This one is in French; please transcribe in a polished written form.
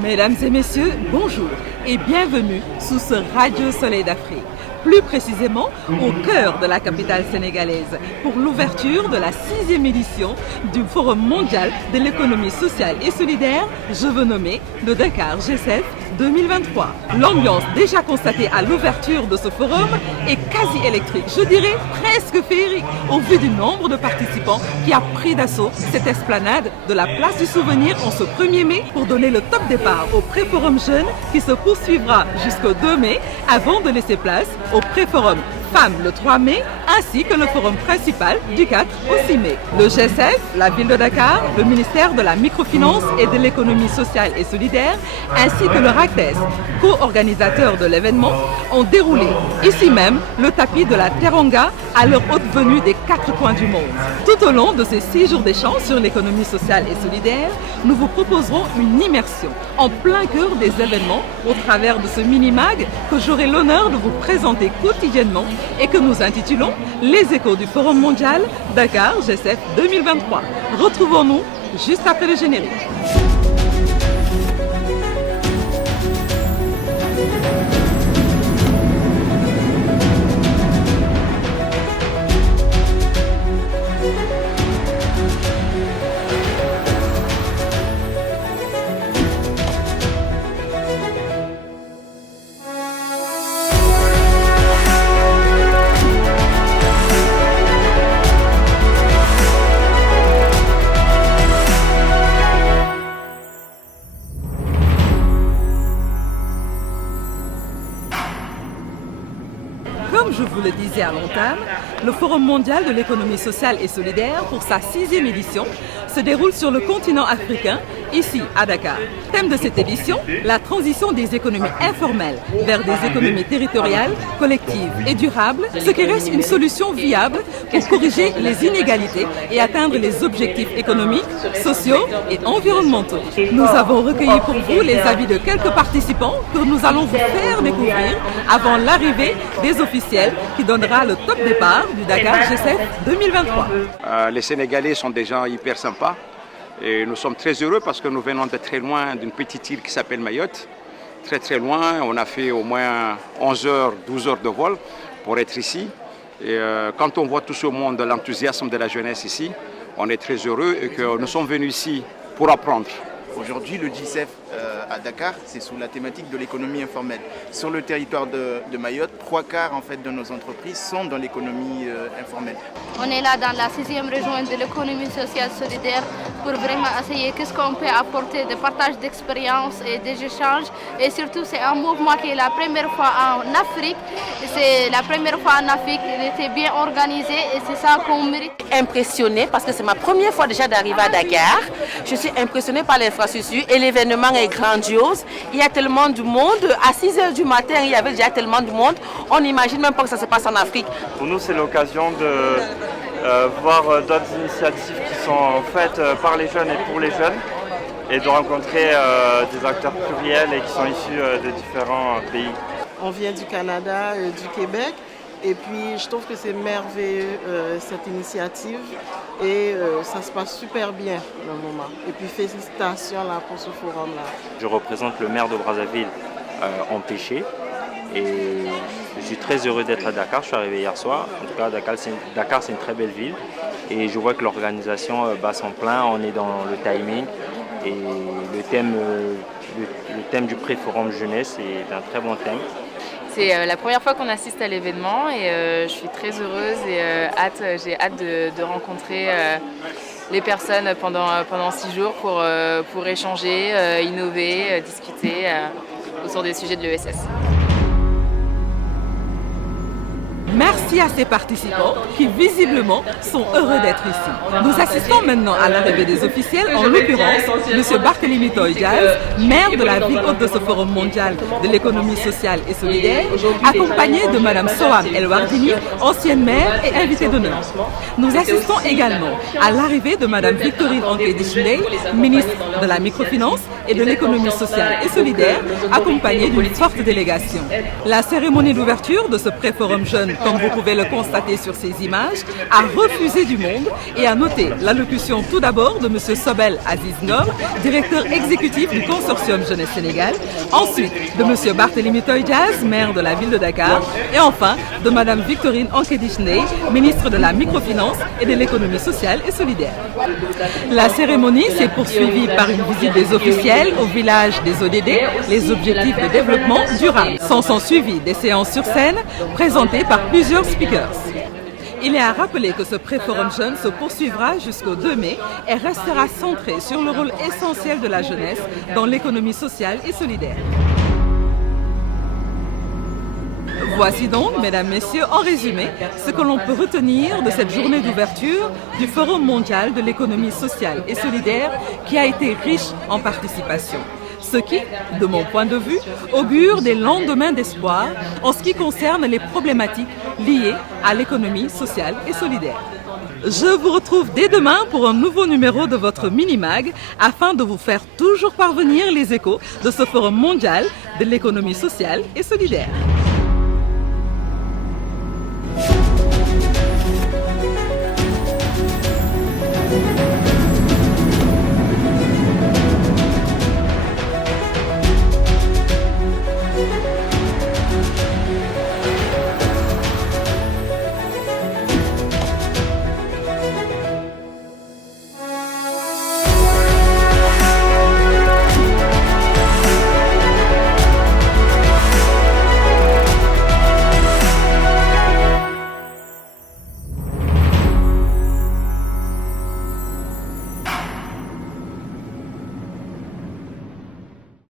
Mesdames et messieurs, bonjour et bienvenue sous ce radieux soleil d'Afrique. Plus précisément au cœur de la capitale sénégalaise pour l'ouverture de la 6e édition du Forum mondial de l'économie sociale et solidaire, je veux nommer le Dakar G7 2023. L'ambiance déjà constatée à l'ouverture de ce forum est quasi électrique, je dirais presque féerique, au vu du nombre de participants qui a pris d'assaut cette esplanade de la place du souvenir en ce 1er mai pour donner le top départ au pré-forum jeune qui se poursuivra jusqu'au 2 mai avant de laisser place au pré-forum Femmes le 3 mai, ainsi que le forum principal du 4 au 6 mai. Le G7, la ville de Dakar, le ministère de la microfinance et de l'économie sociale et solidaire, ainsi que le RACTES, co-organisateur de l'événement, ont déroulé ici même le tapis de la Teranga à leur haute venue des 4 coins du monde. Tout au long de ces 6 jours d'échange sur l'économie sociale et solidaire, nous vous proposerons une immersion en plein cœur des événements au travers de ce mini-mag que j'aurai l'honneur de vous présenter quotidiennement et que nous intitulons Les échos du Forum mondial Dakar G7 2023. Retrouvons-nous juste après le générique. Comme je vous le disais à l'entame, le Forum mondial de l'économie sociale et solidaire pour sa 6e édition se déroule sur le continent africain, ici à Dakar. Thème de cette édition, la transition des économies informelles vers des économies territoriales, collectives et durables, ce qui reste une solution viable pour corriger les inégalités et atteindre les objectifs économiques, sociaux et environnementaux. Nous avons recueilli pour vous les avis de quelques participants que nous allons vous faire découvrir avant l'arrivée des officiels qui donnera le top départ du Dakar G7 2023. Les Sénégalais sont des gens hyper sympas et nous sommes très heureux parce que nous venons de très loin d'une petite île qui s'appelle Mayotte. Très loin, on a fait au moins 11 heures, 12 heures de vol pour être ici. Et quand on voit tout ce monde, l'enthousiasme de la jeunesse ici, on est très heureux et que nous sommes venus ici pour apprendre. Aujourd'hui, le G7 à Dakar, c'est sous la thématique de l'économie informelle. Sur le territoire de Mayotte, 3/4 en fait, de nos entreprises sont dans l'économie informelle. On est là dans la 6e région de l'économie sociale solidaire pour vraiment essayer qu'est-ce qu'on peut apporter de partage d'expériences et des échanges. Et surtout, c'est un mouvement qui est la première fois en Afrique. C'est la première fois en Afrique, il était bien organisé et c'est ça qu'on mérite. Impressionnée parce que c'est ma première fois déjà d'arriver à Dakar. Je suis impressionnée par l'infrastructure et l'événement est grandiose. Il y a tellement de monde. À 6 h du matin, il y avait déjà tellement de monde. On n'imagine même pas que ça se passe en Afrique. Pour nous, c'est l'occasion de voir d'autres initiatives qui sont faites par les jeunes et pour les jeunes et de rencontrer des acteurs pluriels et qui sont issus de différents pays. On vient du Canada, du Québec. Et puis, je trouve que c'est merveilleux cette initiative et ça se passe super bien le moment. Et puis, félicitations là, pour ce forum-là. Je représente le maire de Brazzaville en pêché et je suis très heureux d'être à Dakar. Je suis arrivé hier soir. En tout cas, Dakar, c'est une très belle ville et je vois que l'organisation bat son plein. On est dans le timing et le thème du pré-forum jeunesse est un très bon thème. C'est la première fois qu'on assiste à l'événement et je suis très heureuse et j'ai hâte de rencontrer les personnes pendant 6 jours pour échanger, innover, discuter autour des sujets de l'ESS. Merci à ces participants qui visiblement sont heureux d'être ici. Nous assistons maintenant à l'arrivée des officiels, en l'occurrence M. Barthélémy Toye Dias, maire de la ville hôte de ce Forum mondial de l'économie sociale et solidaire, accompagné de Mme Soham El Wardini, ancienne maire et invitée d'honneur. Nous assistons également à l'arrivée de Mme Victorine Anke-Dichinday, ministre de la microfinance et de l'économie sociale et solidaire, accompagnée d'une forte délégation. La cérémonie d'ouverture de ce pré-forum jeune comme vous pouvez le constater sur ces images, a refusé du monde et a noté l'allocution tout d'abord de M. Sobel Aziz Ngom, directeur exécutif du consortium Jeunesse Sénégal, ensuite de M. Barthélémy Toye Dias, maire de la ville de Dakar, et enfin de Mme Victorine Ankédichney, ministre de la microfinance et de l'économie sociale et solidaire. La cérémonie s'est poursuivie par une visite des officiels au village des ODD, les objectifs de développement durable. S'en suivi des séances sur scène présentées par plusieurs speakers. Il est à rappeler que ce Pré-Forum Jeune se poursuivra jusqu'au 2 mai et restera centré sur le rôle essentiel de la jeunesse dans l'économie sociale et solidaire. Voici donc, mesdames, messieurs, en résumé, ce que l'on peut retenir de cette journée d'ouverture du Forum mondial de l'économie sociale et solidaire qui a été riche en participation. Ce qui, de mon point de vue, augure des lendemains d'espoir en ce qui concerne les problématiques liées à l'économie sociale et solidaire. Je vous retrouve dès demain pour un nouveau numéro de votre mini-mag afin de vous faire toujours parvenir les échos de ce Forum mondial de l'économie sociale et solidaire.